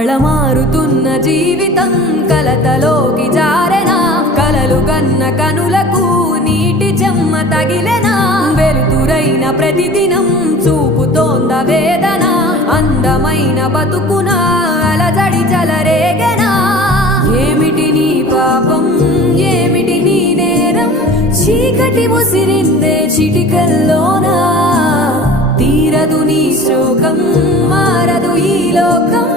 కళమారుతున్న జీవితం కలతలోకి జారెనా కలలు గన్న కనులకు నీటి చెమ్మ తగిలెనా వెలుతురైన ప్రతిదినం చూపుతోంద వేదన అందమైన బతుకున అలజడి చలరేగెనా ఏమిటి నీ పాపం ఏమిటి నీ నేరం చీకటి ముసిరిందే చిటికల్లోనా తీరదు నీ శోకం మారదు ఈ లోకం